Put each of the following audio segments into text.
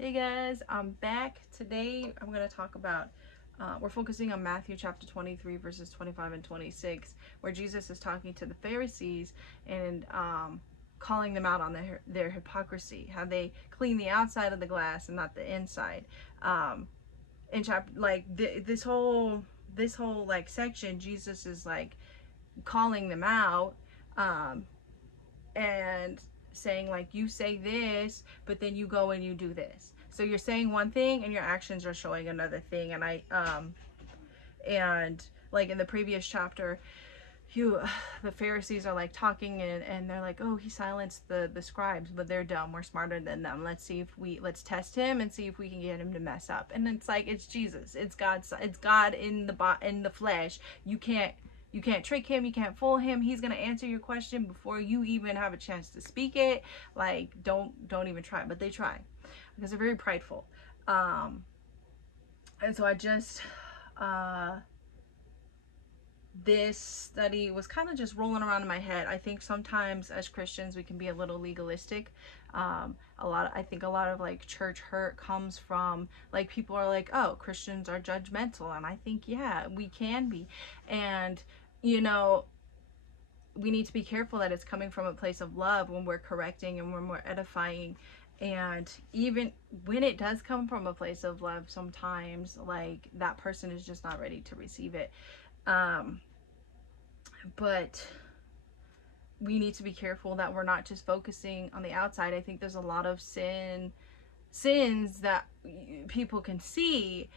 Hey guys, I'm back. Today I'm going to talk about, we're focusing on Matthew chapter 23 verses 25 and 26, where Jesus is talking to the Pharisees and calling them out on their hypocrisy, how they clean the outside of the glass and not the inside. In chapter, like this whole like section, Jesus is like calling them out, and saying like, you say this but then you go and you do this, so you're saying one thing and your actions are showing another thing. And like in the previous chapter, the Pharisees are like talking, and they're like, oh, he silenced the scribes, but they're dumb, we're smarter than them, let's test him and see if we can get him to mess up. And it's like, it's Jesus, it's God in the flesh. You can't trick him, you can't fool him. He's gonna answer your question before you even have a chance to speak it. Like, don't even try. But they try because they're very prideful. And so this study was kind of just rolling around in my head. I think sometimes as Christians we can be a little legalistic. I think a lot of like church hurt comes from like, people are like, oh, Christians are judgmental, and I think, yeah, we can be. And you know, we need to be careful that it's coming from a place of love when we're correcting and when we're edifying. And even when it does come from a place of love, sometimes like that person is just not ready to receive it. But we need to be careful that we're not just focusing on the outside. I think there's a lot of sins that people can see,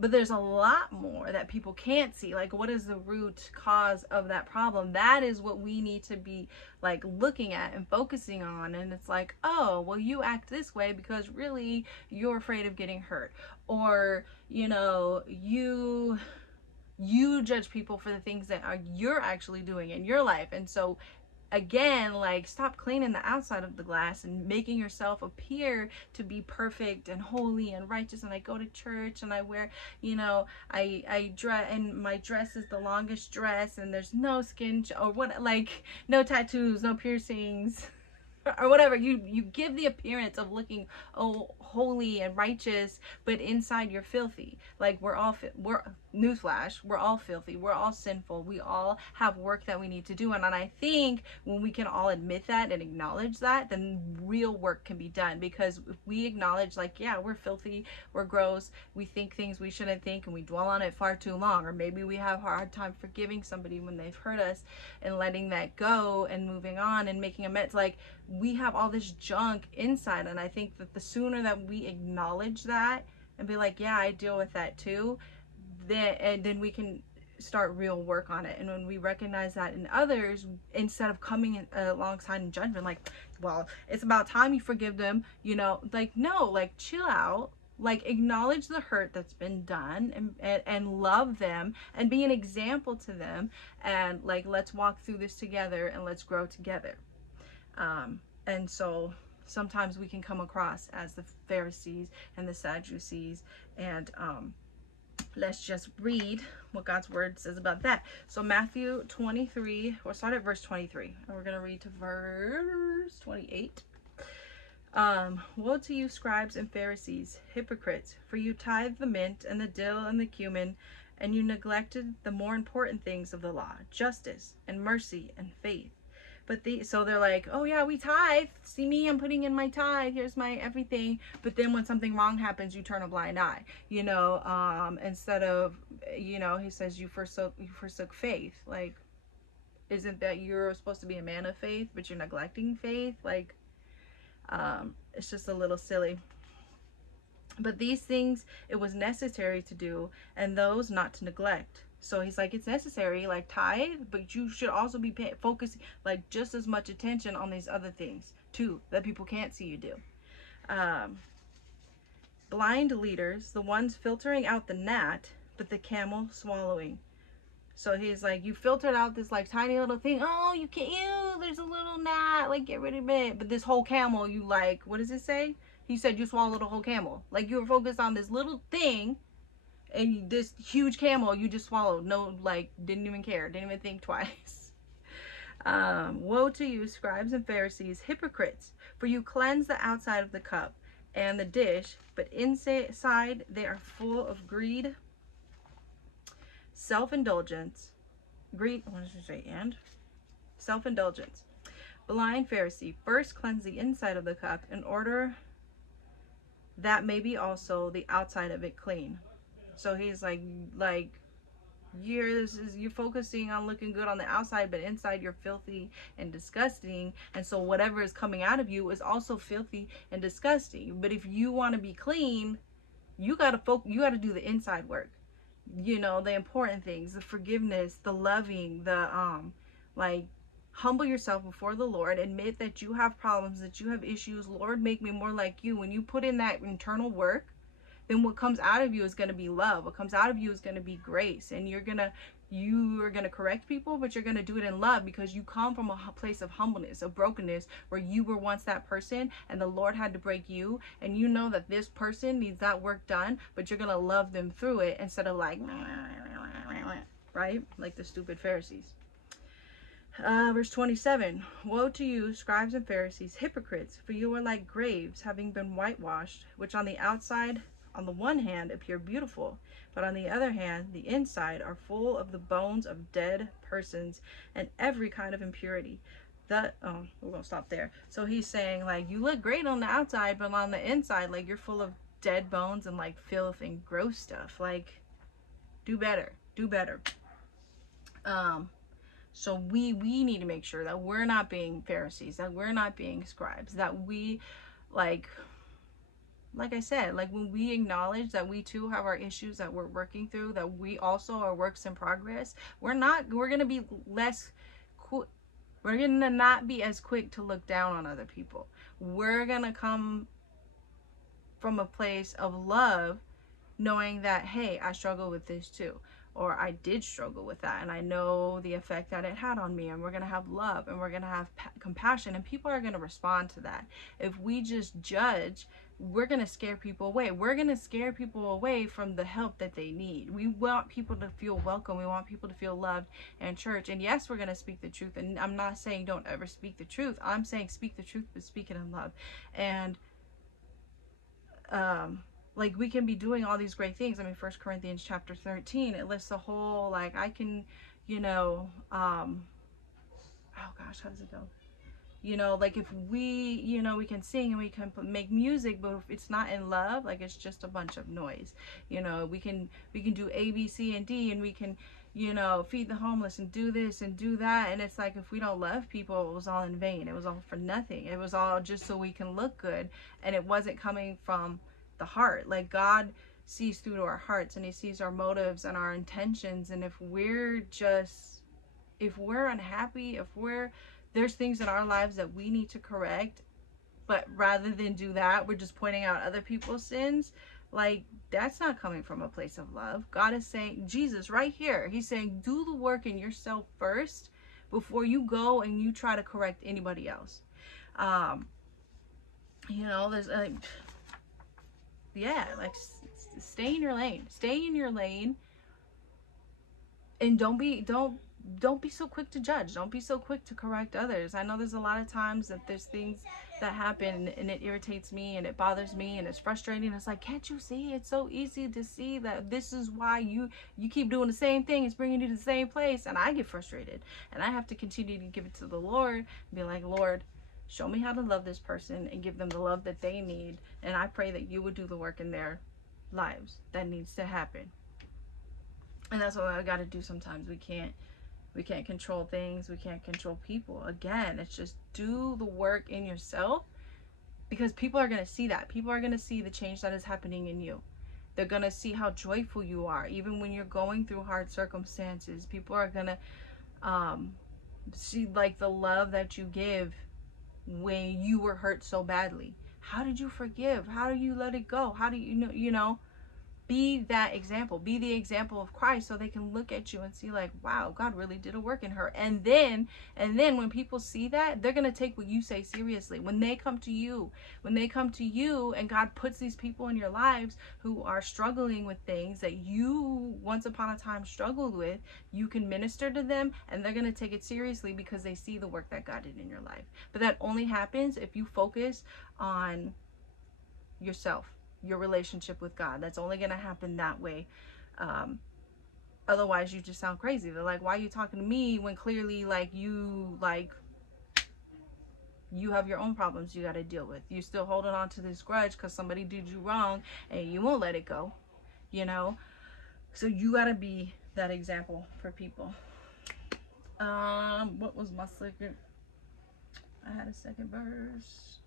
but there's a lot more that people can't see. Like, what is the root cause of that problem? That is what we need to be like looking at and focusing on. And it's like, oh, well, you act this way because really you're afraid of getting hurt, or you judge people for the things that you're actually doing in your life. And so again, like, stop cleaning the outside of the glass and making yourself appear to be perfect and holy and righteous. And I go to church and I wear, I dress, and my dress is the longest dress, and there's no skin or what, like no tattoos, no piercings, or whatever. You give the appearance of looking, oh, holy and righteous, but inside you're filthy. Like, we're newsflash, we're all filthy, we're all sinful, we all have work that we need to do. And I think when we can all admit that and acknowledge that, then real work can be done. Because if we acknowledge, like, yeah, we're filthy, we're gross, we think things we shouldn't think, and we dwell on it far too long, or maybe we have a hard time forgiving somebody when they've hurt us and letting that go and moving on and making amends. Like, we have all this junk inside, and I think that the sooner that we acknowledge that and be like, yeah, I deal with that too, then we can start real work on it. And when we recognize that in others, instead of coming alongside in judgment, like, well, it's about time you forgive them, like, no, like, chill out. Like, acknowledge the hurt that's been done, and love them and be an example to them, and like, let's walk through this together and let's grow together. And so sometimes we can come across as the Pharisees and the Sadducees, and let's just read what God's word says about that. So Matthew 23, we'll start at verse 23, and we're going to read to verse 28. Woe to you, scribes and Pharisees, hypocrites, for you tithe the mint and the dill and the cumin, and you neglected the more important things of the law, justice and mercy and faith. So they're like, oh yeah, we tithe. See me, I'm putting in my tithe. Here's my everything. But then when something wrong happens, you turn a blind eye. Instead of, he says you forsook faith. Like, isn't that you're supposed to be a man of faith, but you're neglecting faith? Like, it's just a little silly. But these things it was necessary to do, and those not to neglect. So he's like, it's necessary, like tithe, but you should also be focusing like just as much attention on these other things too that people can't see you do. Blind leaders, the ones filtering out the gnat, but the camel swallowing. So he's like, you filtered out this like tiny little thing. Oh, you can't, ew, there's a little gnat, like, get rid of it. But this whole camel, you like, what does it say? He said you swallowed a whole camel. Like, you were focused on this little thing, and this huge camel you just swallowed. No, like, didn't even care, didn't even think twice. Woe to you, scribes and Pharisees, hypocrites, for you cleanse the outside of the cup and the dish, but inside they are full of greed, self-indulgence, greed, what does it say, and self-indulgence. Blind Pharisee, first cleanse the inside of the cup in order that may be also the outside of it clean. So he's like you're focusing on looking good on the outside, but inside you're filthy and disgusting, and so whatever is coming out of you is also filthy and disgusting. But if you want to be clean, you got to do the inside work, you know, the important things, the forgiveness, the loving, the like humble yourself before the Lord, admit that you have problems, that you have issues. Lord, make me more like you. When you put in that internal work, then what comes out of you is going to be love. What comes out of you is going to be grace. And you are going to correct people, but you're going to do it in love, because you come from a place of humbleness, of brokenness, where you were once that person and the Lord had to break you, and you know that this person needs that work done, but you're going to love them through it instead of like, right? Like the stupid Pharisees. Verse 27, woe to you, scribes and Pharisees, hypocrites, for you are like graves, having been whitewashed, which on the outside, on the one hand, appear beautiful, but on the other hand, the inside are full of the bones of dead persons and every kind of impurity. We're gonna stop there. So he's saying, like, you look great on the outside, but on the inside, like, you're full of dead bones and like filth and gross stuff. Like, do better. So we need to make sure that we're not being Pharisees, that we're not being scribes, that we, like I said, like, when we acknowledge that we too have our issues that we're working through, that we also are works in progress, we're going to be we're going to not be as quick to look down on other people. We're going to come from a place of love, knowing that, hey, I struggle with this too. Or I did struggle with that, and I know the effect that it had on me, and we're going to have love, and we're going to have compassion, and people are going to respond to that. If we just judge, we're going to scare people away. We're going to scare people away from the help that they need. We want people to feel welcome. We want people to feel loved in church. And yes, we're going to speak the truth. And I'm not saying don't ever speak the truth. I'm saying speak the truth, but speak it in love. And like, we can be doing all these great things. I mean, 1 Corinthians chapter 13, it lists the whole, like, I can, you know, oh gosh, how does it go? You know, like, if we, you know, we can sing and we can make music, but if it's not in love, like, it's just a bunch of noise. You know, we can do A, B, C, and D, and we can, you know, feed the homeless and do this and do that. And it's like, if we don't love people, it was all in vain. It was all for nothing. It was all just so we can look good. And it wasn't coming from the heart. Like, God sees through to our hearts, and he sees our motives and our intentions. And if we're unhappy, there's things in our lives that we need to correct, but rather than do that, we're just pointing out other people's sins, like, that's not coming from a place of love. God is saying, Jesus right here, he's saying, do the work in yourself first before you go and you try to correct anybody else. You know, there's like, yeah, like, stay in your lane, and don't be so quick to judge. Don't be so quick to correct others. I know there's a lot of times that there's things that happen and it irritates me and it bothers me and it's frustrating. It's like, can't you see? It's so easy to see that this is why you keep doing the same thing. It's bringing you to the same place. And I get frustrated, and I have to continue to give it to the Lord and be like, Lord, show me how to love this person and give them the love that they need. And I pray that you would do the work in their lives that needs to happen. And that's what I got to do sometimes. We can't control things. We can't control people. Again, it's just do the work in yourself, because people are going to see that. People are going to see the change that is happening in you. They're going to see how joyful you are. Even when you're going through hard circumstances, people are going to see, like, the love that you give when you were hurt so badly. How did you forgive? How do you let it go? How do you know, be that example. Be the example of Christ, so they can look at you and see, like, wow, God really did a work in her. And then when people see that, they're going to take what you say seriously. When they come to you and God puts these people in your lives who are struggling with things that you once upon a time struggled with, you can minister to them, and they're going to take it seriously because they see the work that God did in your life. But that only happens if you focus on yourself, your relationship with God. That's only going to happen that way. Otherwise you just sound crazy. They're like, why are you talking to me when clearly you have your own problems you got to deal with. You still holding on to this grudge because somebody did you wrong and you won't let it go, you know? So you got to be that example for people. What was my second? I had a second verse.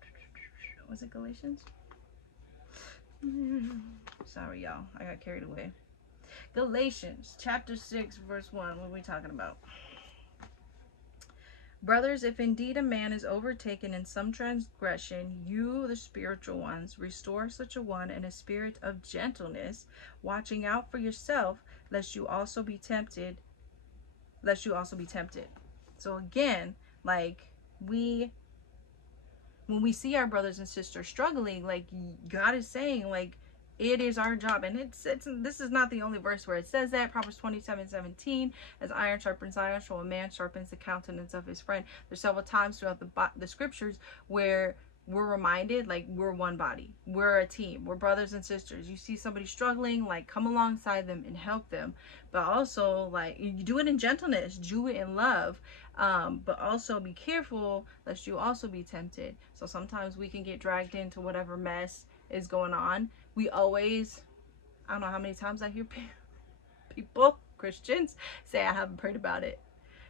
Was it Galatians? Sorry, y'all. I got carried away. Galatians chapter 6, verse 1. What are we talking about? Brothers, if indeed a man is overtaken in some transgression, you, the spiritual ones, restore such a one in a spirit of gentleness, watching out for yourself, lest you also be tempted. So again, like, when we see our brothers and sisters struggling, like, God is saying, like, it is our job. And this is not the only verse where it says that. Proverbs 27:17, as iron sharpens iron, so a man sharpens the countenance of his friend. There's several times throughout the scriptures where we're reminded, like, we're one body, we're a team, we're brothers and sisters. You see somebody struggling, like, come alongside them and help them. But also, like, you do it in gentleness, do it in love. But also be careful lest you also be tempted. So sometimes we can get dragged into whatever mess is going on. We always, I don't know how many times I hear people, Christians, say, I haven't prayed about it.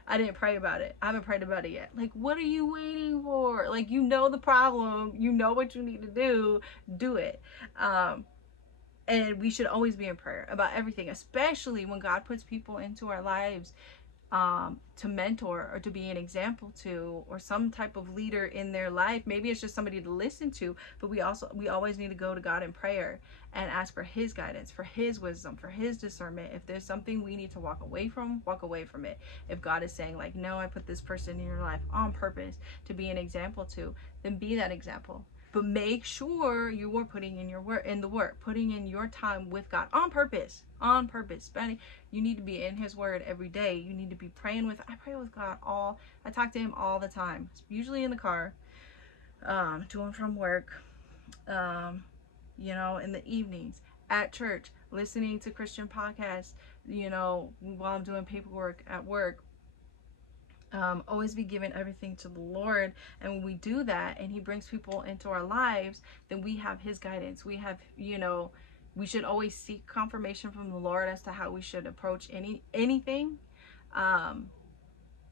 I didn't pray about it. I haven't prayed about it yet. Like, what are you waiting for? Like, you know the problem. You know what you need to do it. And we should always be in prayer about everything, especially when God puts people into our lives to mentor or to be an example to, or some type of leader in their life. Maybe it's just somebody to listen to, but we always need to go to God in prayer and ask for his guidance, for his wisdom, for his discernment. If there's something we need to walk away from it. If God is saying, like, no, I put this person in your life on purpose to be an example to, then be that example. But make sure you are putting in the work, putting in your time with God on purpose. Spending, you need to be in his word every day. You need to be praying I pray with God I talk to him all the time. It's usually in the car, to and from work, in the evenings, at church, listening to Christian podcasts, while I'm doing paperwork at work. Always be giving everything to the Lord. And when we do that and he brings people into our lives, then we have his guidance. We have, we should always seek confirmation from the Lord as to how we should approach anything,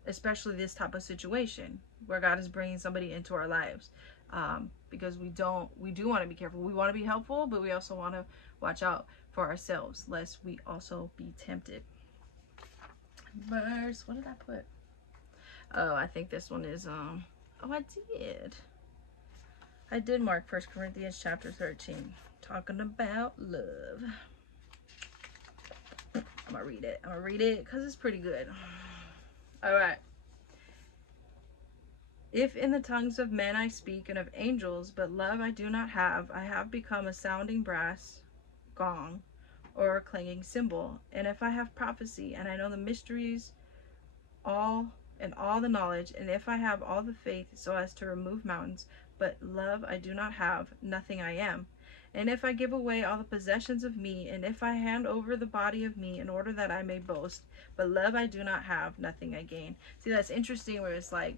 especially this type of situation where God is bringing somebody into our lives, because we do want to be careful. We want to be helpful, but we also want to watch out for ourselves lest we also be tempted. Verse, what did I put? Oh, I think this one is, I did mark 1 Corinthians chapter 13, talking about love. I'm gonna read it because it's pretty good. All right. If in the tongues of men I speak and of angels, but love I do not have, I have become a sounding brass gong or a clanging cymbal. And if I have prophecy and I know the mysteries, all the knowledge, and if I have all the faith so as to remove mountains, but love I do not have, nothing I am. And if I give away all the possessions of me, and if I hand over the body of me in order that I may boast, but love I do not have, nothing I gain. See, that's interesting where it's like,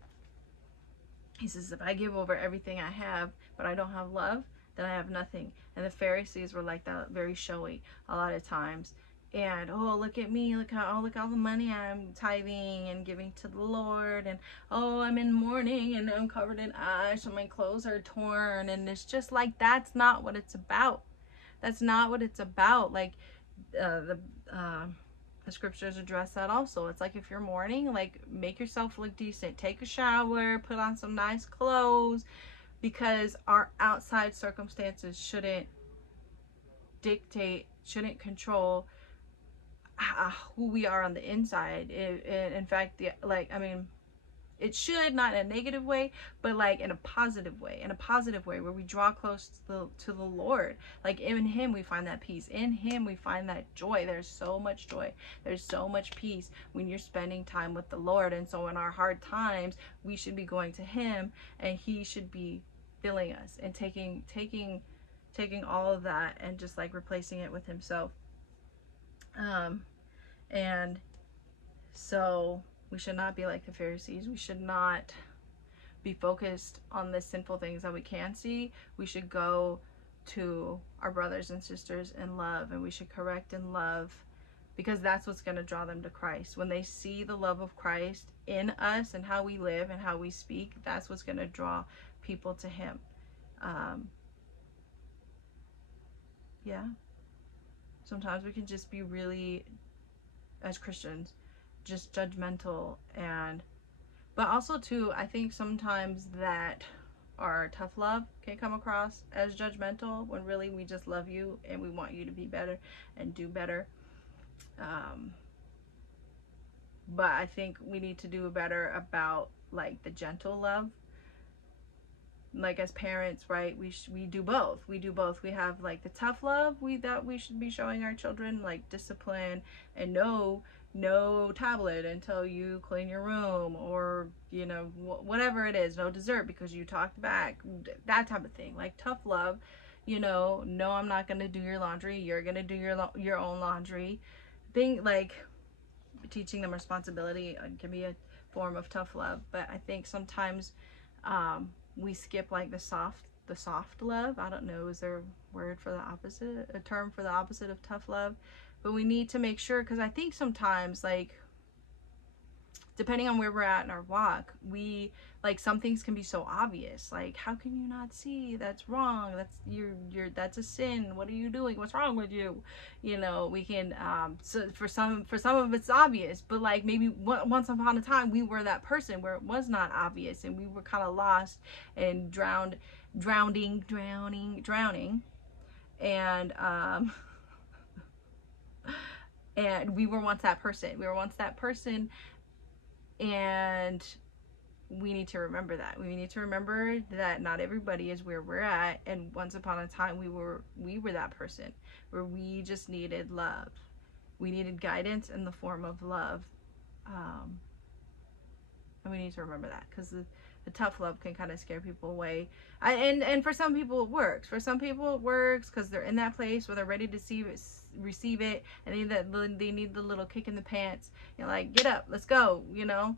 he says, if I give over everything I have, but I don't have love, then I have nothing. And the Pharisees were like that, very showy a lot of times. And, oh, look at me, look all the money I'm tithing and giving to the Lord, and oh, I'm in mourning and I'm covered in ash and my clothes are torn. And it's just like, that's not what it's about. That's not what it's about. Like, the scriptures address that also. It's like, if you're mourning, like, make yourself look decent, take a shower, put on some nice clothes, because our outside circumstances shouldn't control who we are on the inside. In fact, it should, not in a negative way, but like in a positive way, where we draw close to the Lord. Like, in him we find that peace, in him we find that joy. There's so much joy, there's so much peace when you're spending time with the Lord. And so in our hard times, we should be going to him, and he should be filling us and taking taking all of that and just like replacing it with himself. And so we should not be like the Pharisees. We should not be focused on the sinful things that we can see. We should go to our brothers and sisters in love, and we should correct in love, because that's what's going to draw them to Christ. When they see the love of Christ in us and how we live and how we speak, that's what's going to draw people to him. Yeah. Sometimes we can just be really, as Christians, just judgmental. But also too, I think sometimes that our tough love can come across as judgmental, when really we just love you and we want you to be better and do better. But I think we need to do better about like the gentle love. Like as parents, right, we do both. We have like the tough love that we should be showing our children, like discipline and no tablet until you clean your room, or you know, whatever it is, no dessert because you talked back, that type of thing. Like tough love, you know, no, I'm not gonna do your laundry, you're gonna do your own laundry thing. Like teaching them responsibility can be a form of tough love. But I think sometimes we skip like the soft love. I don't know, is there a term for the opposite of tough love? But we need to make sure, because I think sometimes, like, depending on where we're at in our walk, we, like, some things can be so obvious. Like, how can you not see? That's wrong. That's a sin. What are you doing? What's wrong with you? You know, we can, so for some of it's obvious, but like maybe once upon a time we were that person where it was not obvious, and we were kind of lost and drowning. And, and we were once that person. And we need to remember that. We need to remember that not everybody is where we're at. And once upon a time, we were that person where we just needed love. We needed guidance in the form of love. And we need to remember that, because the tough love can kind of scare people away. And for some people it works. For some people it works because they're in that place where they're ready to receive it, and they need the little kick in the pants. You know, like, get up, let's go, you know.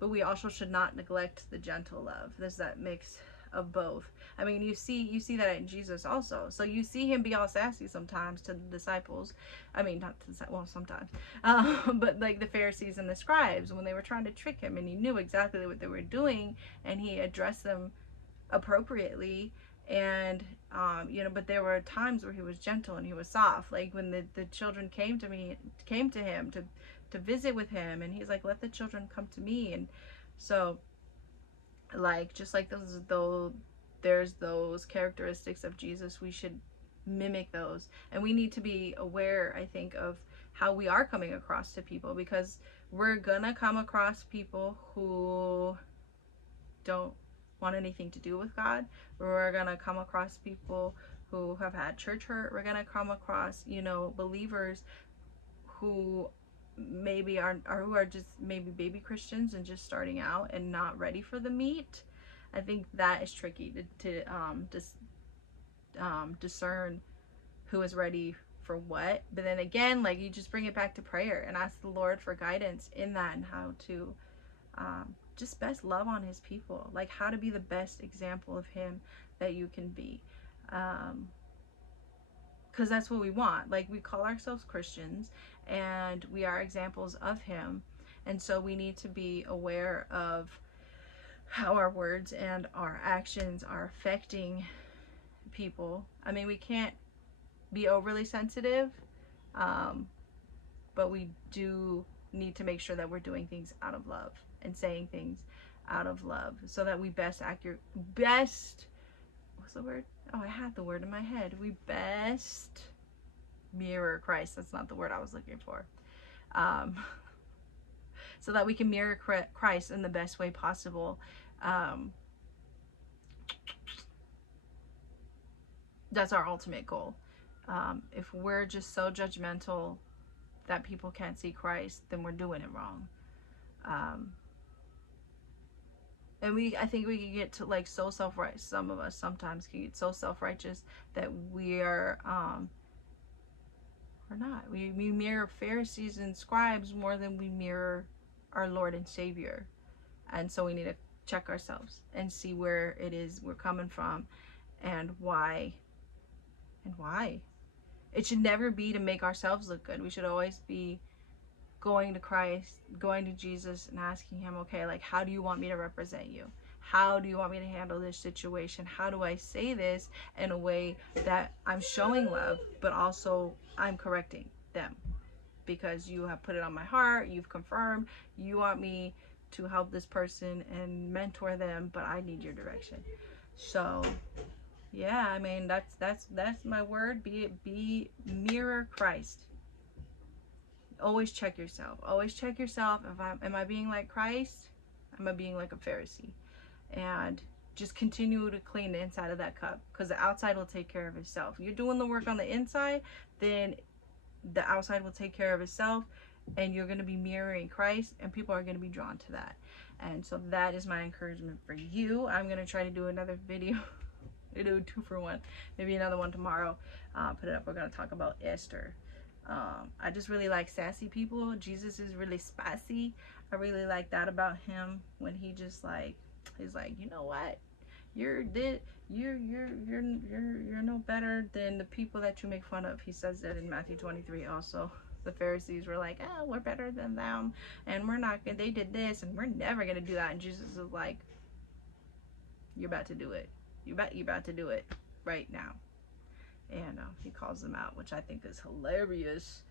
But we also should not neglect the gentle love. There's that mix of both. I mean, you see that in Jesus also. So you see him be all sassy sometimes to the disciples. I mean, not to the, well, sometimes. But like the Pharisees and the scribes, when they were trying to trick him, and he knew exactly what they were doing, and he addressed them appropriately. And you know, but there were times where he was gentle and he was soft. Like when the children came to him to visit with him, and he's like, let the children come to me. And so, like, just like there's those characteristics of Jesus, we should mimic those. And we need to be aware, I think, of how we are coming across to people, because we're gonna come across people who don't want anything to do with God. We're gonna come across people who have had church hurt. We're gonna come across, you know, believers who maybe who are just maybe baby Christians and just starting out and not ready for the meat. I think that is tricky to discern who is ready for what. But then again, like, you just bring it back to prayer and ask the Lord for guidance in that, and how to just best love on his people, like how to be the best example of him that you can be, because that's what we want. Like, we call ourselves Christians and we are examples of him, and so we need to be aware of how our words and our actions are affecting people. I mean, we can't be overly sensitive, but we do need to make sure that we're doing things out of love and saying things out of love, so that we what's the word? Oh, I had the word in my head. We best mirror Christ. That's not the word I was looking for. So that we can mirror Christ in the best way possible. That's our ultimate goal. If we're just so judgmental that people can't see Christ, then we're doing it wrong. And I think we can get to like so self-righteous. Some of us sometimes can get so self-righteous that we're not. We mirror Pharisees and scribes more than we mirror our Lord and Savior. And so we need to check ourselves and see where it is we're coming from and why. And why. It should never be to make ourselves look good. We should always be going to Christ, going to Jesus and asking him, okay, like, how do you want me to represent you? How do you want me to handle this situation? How do I say this in a way that I'm showing love, but also I'm correcting them? Because you have put it on my heart, you've confirmed, you want me to help this person and mentor them, but I need your direction. So yeah, I mean, that's my word. Be mirror Christ. Always check yourself. Always check yourself. Am I being like Christ? Am I being like a Pharisee? And just continue to clean the inside of that cup, because the outside will take care of itself. You're doing the work on the inside, then the outside will take care of itself, and you're going to be mirroring Christ, and people are going to be drawn to that. And so that is my encouragement for you. I'm going to try to do another video. I do 2 for 1, maybe another one tomorrow. Put it up. We're going to talk about Esther. I just really like sassy people. Jesus is really spicy. I really like that about him, when he just like, he's like, you know what, you're no better than the people that you make fun of. He says that in Matthew 23 also. The Pharisees were like, oh, we're better than them, and we're not gonna, they did this and we're never gonna do that. And Jesus is like, you're about to do it. You're about to do it right now. And he calls them out, which I think is hilarious.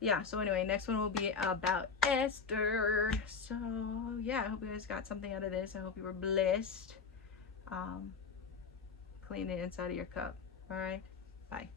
Yeah, so anyway, next one will be about Esther. So yeah, I hope you guys got something out of this. I hope you were blessed. Clean the inside of your cup. All right, bye.